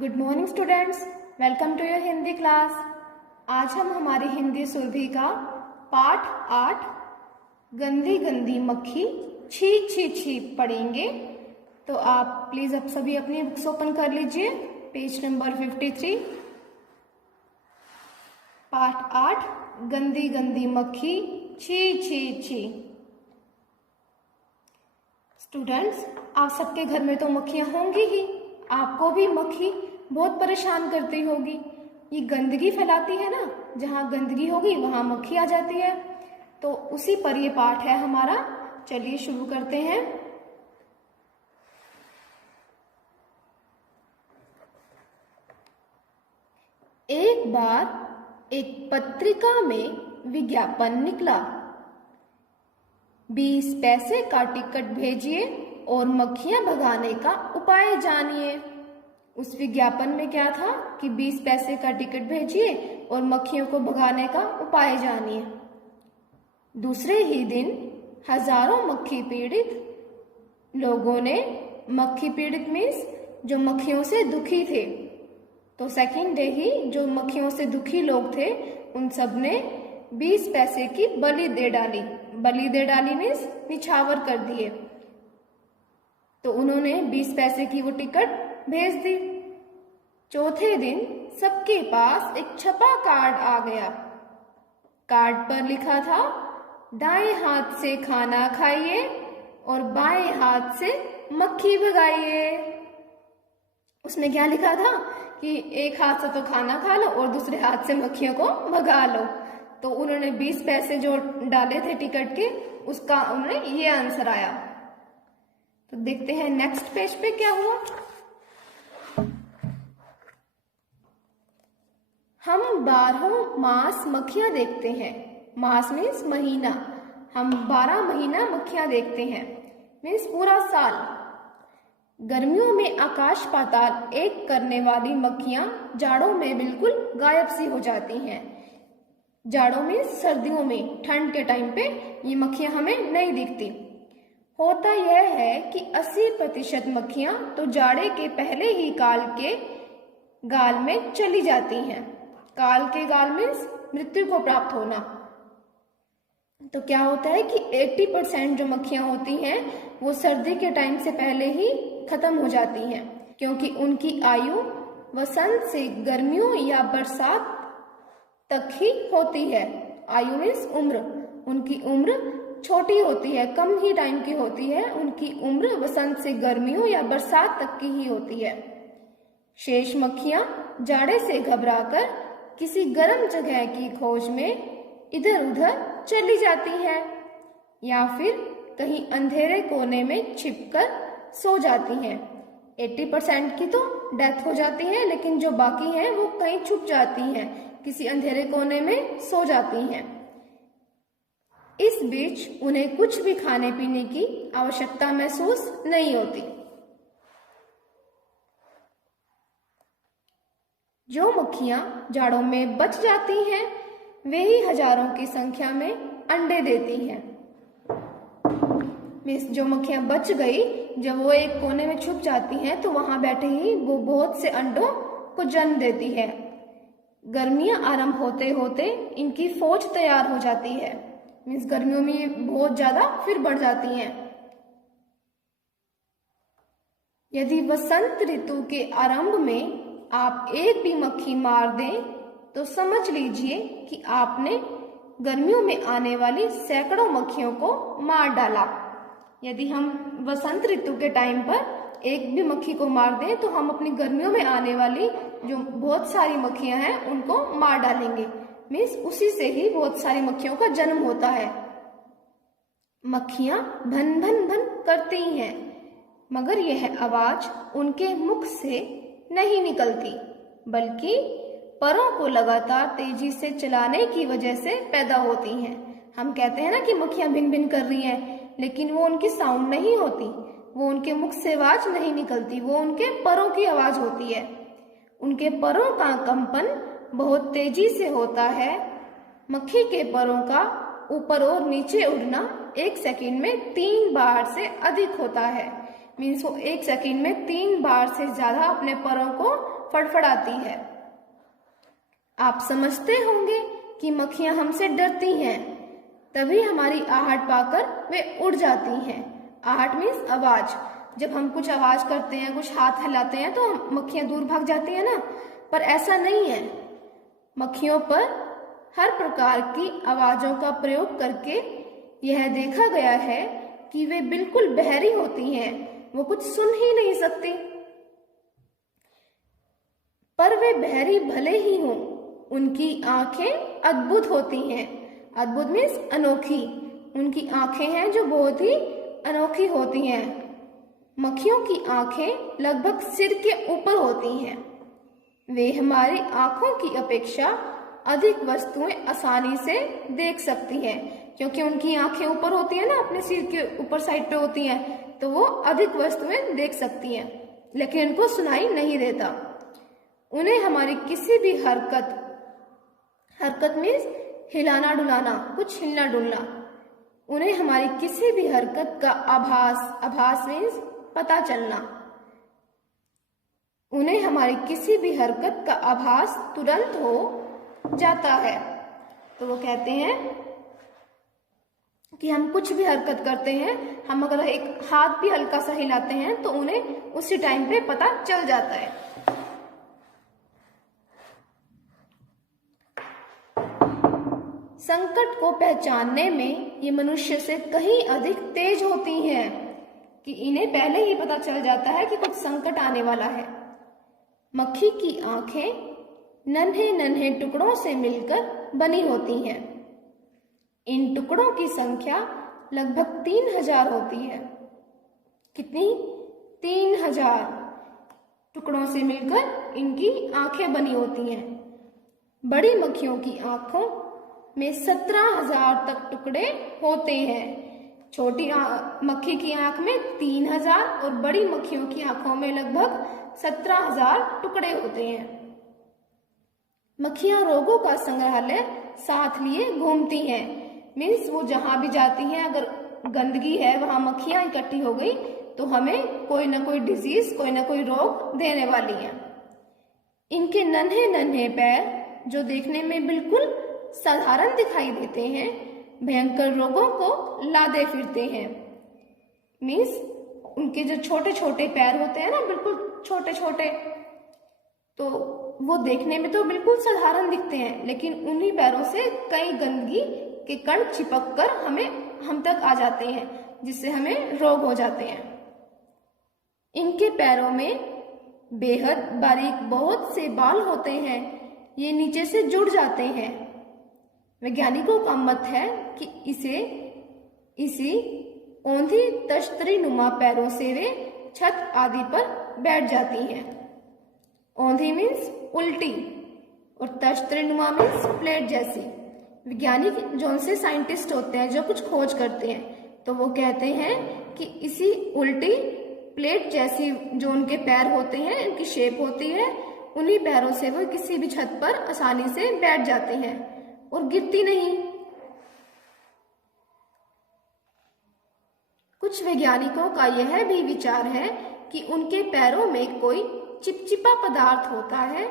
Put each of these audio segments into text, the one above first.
Good morning students, welcome to your Hindi class. आज हम हमारी हिंदी सुरभि का पाठ 8 गंदी गंदी मक्खी छी छी छी पढ़ेंगे। तो आप प्लीज अब सभी अपनी बुक्स ओपन कर लीजिए, पेज नंबर 53। पाठ 8 गंदी गंदी मक्खी छी छी छी। स्टूडेंट्स, आप सबके घर में तो मक्खियां होंगी ही। आपको भी मक्खी बहुत परेशान करती होगी। ये गंदगी फैलाती है ना, जहाँ गंदगी होगी वहां मक्खी आ जाती है। तो उसी पर ये पाठ है हमारा। चलिए शुरू करते हैं। एक बार एक पत्रिका में विज्ञापन निकला, 20 पैसे का टिकट भेजिए और मक्खियां भगाने का उपाय जानिए। उस विज्ञापन में क्या था कि 20 पैसे का टिकट भेजिए और मक्खियों को भगाने का उपाय जानिए। दूसरे ही दिन हजारों मक्खी पीड़ित लोगों ने, मक्खी पीड़ित मीन्स जो मक्खियों से दुखी थे, तो सेकंड डे ही जो मक्खियों से दुखी लोग थे उन सब ने 20 पैसे की बलि दे डाली। बलि दे डाली मीन्स निछावर कर दिए। तो उन्होंने 20 पैसे की वो टिकट भेज दी। चौथे दिन सबके पास एक छपा कार्ड आ गया। कार्ड पर लिखा था, दाएं हाथ से खाना खाइए और बाएं हाथ से मक्खी भगाइए। उसमें क्या लिखा था कि एक हाथ से तो खाना खा लो और दूसरे हाथ से मक्खियों को भगा लो। तो उन्होंने 20 पैसे जो डाले थे टिकट के, उसका उन्हें ये आंसर आया। तो देखते हैं नेक्स्ट पेज पे क्या हुआ। हम 12 मास मक्खियां देखते हैं। मास मीन्स महीना। हम 12 महीना मक्खियां देखते हैं मीन्स पूरा साल। गर्मियों में आकाश पाताल एक करने वाली मक्खियां जाड़ों में बिल्कुल गायब सी हो जाती हैं। जाड़ों में सर्दियों में, ठंड के टाइम पे ये मक्खियां हमें नहीं दिखती। होता यह है कि 80% मक्खियां तो जाड़े के पहले ही काल के गाल में चली जाती हैं। काल के गाल मीन्स मृत्यु को प्राप्त होना। तो क्या होता है कि 80% जो मक्खियां होती हैं वो सर्दी के टाइम से पहले ही खत्म हो जाती हैं, क्योंकि उनकी आयु वसंत से गर्मियों या बरसात तक ही होती है। आयु मीन्स उम्र। उनकी उम्र छोटी होती है, कम ही टाइम की होती है। उनकी उम्र वसंत से गर्मियों या बरसात तक की ही होती है। शेष मक्खियां जाड़े से घबराकर किसी गर्म जगह की खोज में इधर उधर चली जाती हैं या फिर कहीं अंधेरे कोने में छिपकर सो जाती हैं। 80% की तो डेथ हो जाती है, लेकिन जो बाकी हैं वो कहीं छुप जाती हैं, किसी अंधेरे कोने में सो जाती हैं। इस बीच उन्हें कुछ भी खाने पीने की आवश्यकता महसूस नहीं होती। जो मक्खियां जाड़ों में बच जाती हैं वे ही हजारों की संख्या में अंडे देती हैं। मीन्स जो मक्खियां बच गई, जब वो एक कोने में छुप जाती हैं तो वहां बैठे ही वो बहुत से अंडों को जन्म देती है। गर्मियां आरंभ होते होते इनकी फौज तैयार हो जाती है। मीन्स गर्मियों में बहुत ज्यादा फिर बढ़ जाती हैं। यदि वसंत ऋतु के आरंभ में आप एक भी मक्खी मार दें तो समझ लीजिए कि आपने गर्मियों में आने वाली सैकड़ों मक्खियों को मार डाला। यदि हम वसंत ऋतु के टाइम पर एक भी मक्खी को मार दें तो हम अपनी गर्मियों में आने वाली जो बहुत सारी मक्खियां हैं उनको मार डालेंगे। मीन्स उसी से ही बहुत सारी मक्खियों का जन्म होता है। मक्खियां भन भन भन करती हैं, मगर यह आवाज उनके मुख से नहीं निकलती, बल्कि परों को लगातार तेजी से चलाने की वजह से पैदा होती हैं। हम कहते हैं ना कि मक्खियां भिन भिन कर रही हैं, लेकिन वो उनकी साउंड नहीं होती, वो उनके मुख से आवाज नहीं निकलती, वो उनके परों की आवाज होती है। उनके परों का कंपन बहुत तेजी से होता है। मक्खी के परों का ऊपर और नीचे उड़ना 1 सेकंड में 3 बार से अधिक होता है। मीन्स वो 1 सेकंड में 3 बार से ज्यादा अपने पैरों को फड़फड़ाती है। आप समझते होंगे कि मक्खियां हमसे डरती हैं, तभी हमारी आहट पाकर वे उड़ जाती हैं। आहट मीन्स आवाज। जब हम कुछ आवाज करते हैं, कुछ हाथ हिलाते हैं तो मक्खियां दूर भाग जाती है ना, पर ऐसा नहीं है। मक्खियों पर हर प्रकार की आवाजों का प्रयोग करके यह देखा गया है कि वे बिल्कुल बहरी होती हैं, वो कुछ सुन ही नहीं सकती। पर वे बहरी भले ही हों, उनकी आंखें अद्भुत होती हैं। अद्भुत मीन्स अनोखी। उनकी आंखें हैं जो बहुत ही अनोखी होती हैं। मक्खियों की आंखें लगभग सिर के ऊपर होती हैं। वे हमारी आंखों की अपेक्षा अधिक वस्तुएं आसानी से देख सकती हैं, क्योंकि उनकी आंखें ऊपर होती हैं ना, अपने सिर के ऊपर साइड पे होती हैं, तो वो अधिक वस्तुएं देख सकती हैं, लेकिन उनको सुनाई नहीं देता। उन्हें हमारी किसी भी हरकत मीन्स हिलाना डुलाना, कुछ हिलना डुलना, उन्हें हमारी किसी भी हरकत का आभास मीन्स पता चलना, उन्हें हमारी किसी भी हरकत का आभास तुरंत हो जाता है। तो वो कहते हैं कि हम कुछ भी हरकत करते हैं, हम अगर एक हाथ भी हल्का सा हिलाते हैं तो उन्हें उसी टाइम पे पता चल जाता है। संकट को पहचानने में ये मनुष्य से कहीं अधिक तेज होती हैं, कि इन्हें पहले ही पता चल जाता है कि कुछ संकट आने वाला है। मक्खी की आंखें नन्हे नन्हे टुकड़ों से मिलकर बनी होती हैं। इन टुकड़ों की संख्या लगभग 3000 होती है। कितनी? 3000 टुकड़ों से मिलकर इनकी आंखें बनी होती हैं। बड़ी मक्खियों की आंखों में 17000 तक टुकड़े होते हैं। छोटी मक्खी की आंख में 3000 और बड़ी मक्खियों की आंखों में लगभग 17000 टुकड़े होते हैं। मक्खियां रोगों का संग्रहालय साथ लिए घूमती हैं। मीन्स वो जहां भी जाती हैं, अगर गंदगी है वहां मक्खियां इकट्ठी हो गई तो हमें कोई ना कोई डिजीज, कोई ना कोई रोग देने वाली है। इनके नन्हे नन्हे पैर जो देखने में बिल्कुल साधारण दिखाई देते हैं, भयंकर रोगों को लादे फिरते हैं। मीन्स उनके जो छोटे छोटे पैर होते हैं ना, बिल्कुल छोटे छोटे, तो वो देखने में तो बिल्कुल साधारण दिखते हैं, लेकिन उन्हीं पैरों से कई गंदगी के कण चिपक कर हम तक आ जाते हैं, जिससे हमें रोग हो जाते हैं। इनके पैरों में बेहद बारीक बहुत से बाल होते हैं, ये नीचे से जुड़ जाते हैं। वैज्ञानिकों का मत है कि इसी औंधी तश्तरी नुमा पैरों से वे छत आदि पर बैठ जाती हैं। औंधी मीन्स उल्टी और तश्तरी नुमा मीन्स प्लेट जैसी। वैज्ञानिक जो उनसे साइंटिस्ट होते हैं, जो कुछ खोज करते हैं, तो वो कहते हैं कि इसी उल्टी प्लेट जैसी जो उनके पैर होते हैं, इनकी शेप होती है, उन्हीं पैरों से वो किसी भी छत पर आसानी से बैठ जाते हैं और गिरती नहीं। कुछ वैज्ञानिकों का यह भी विचार है कि उनके पैरों में कोई चिपचिपा पदार्थ होता है,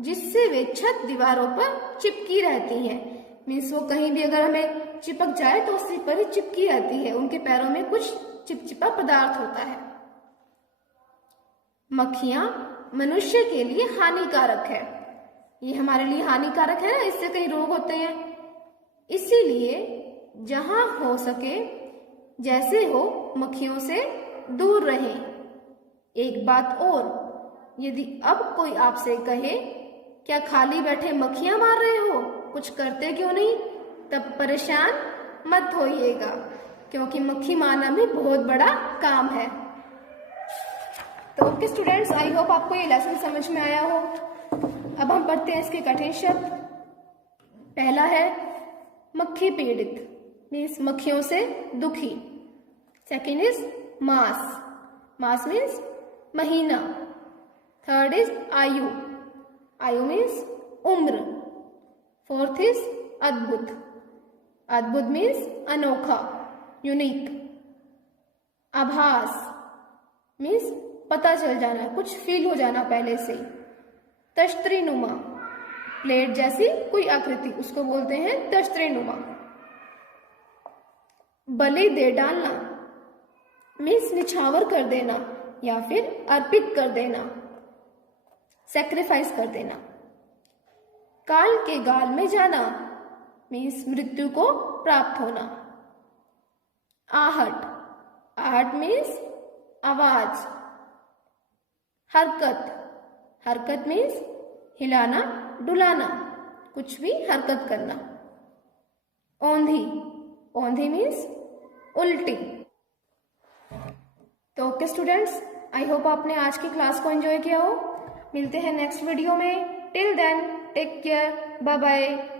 जिससे वे छत दीवारों पर चिपकी रहती हैं। मीन्स वो कहीं भी अगर हमें चिपक जाए तो उसी पर ही चिपकी रहती है। उनके पैरों में कुछ चिपचिपा पदार्थ होता है। मक्खियां मनुष्य के लिए हानिकारक है। ये हमारे लिए हानिकारक है ना, इससे कई रोग होते हैं। इसीलिए जहां हो सके जैसे हो मक्खियों से दूर रहें। एक बात और, यदि अब कोई आपसे कहे क्या खाली बैठे मक्खियां मार रहे हो, कुछ करते क्यों नहीं, तब परेशान मत होइएगा, क्योंकि मक्खी मारना भी बहुत बड़ा काम है। तो ओके स्टूडेंट्स, आई होप आपको ये लेसन समझ में आया हो। अब हम पढ़ते हैं इसके कठिन शब्द। पहला है मक्खी पीड़ित, मीन्स मक्खियों से दुखी। Second is mass, mass means महीना। थर्ड इज आयु, आयु मीन्स उम्र। फोर्थ इज अद्भुत, अद्भुत मीन्स अनोखा, यूनिक। आभास, मीन्स पता चल जाना, कुछ फील हो जाना पहले से। तश्तरीनुमा, प्लेट जैसी कोई आकृति, उसको बोलते हैं तश्तरीनुमा। बलि दे डालना मीन्स निछावर कर देना या फिर अर्पित कर देना, सैक्रिफाइस कर देना। काल के गाल में जाना मीन्स मृत्यु को प्राप्त होना। आहट, आहट मीन्स आवाज। हरकत, हरकत मीन्स हिलाना डुलाना, कुछ भी हरकत करना। औंधी, औंधी मीन्स उल्टी। तो ओके स्टूडेंट्स, आई होप आपने आज की क्लास को एंजॉय किया हो। मिलते हैं नेक्स्ट वीडियो में। Till then take care, bye bye.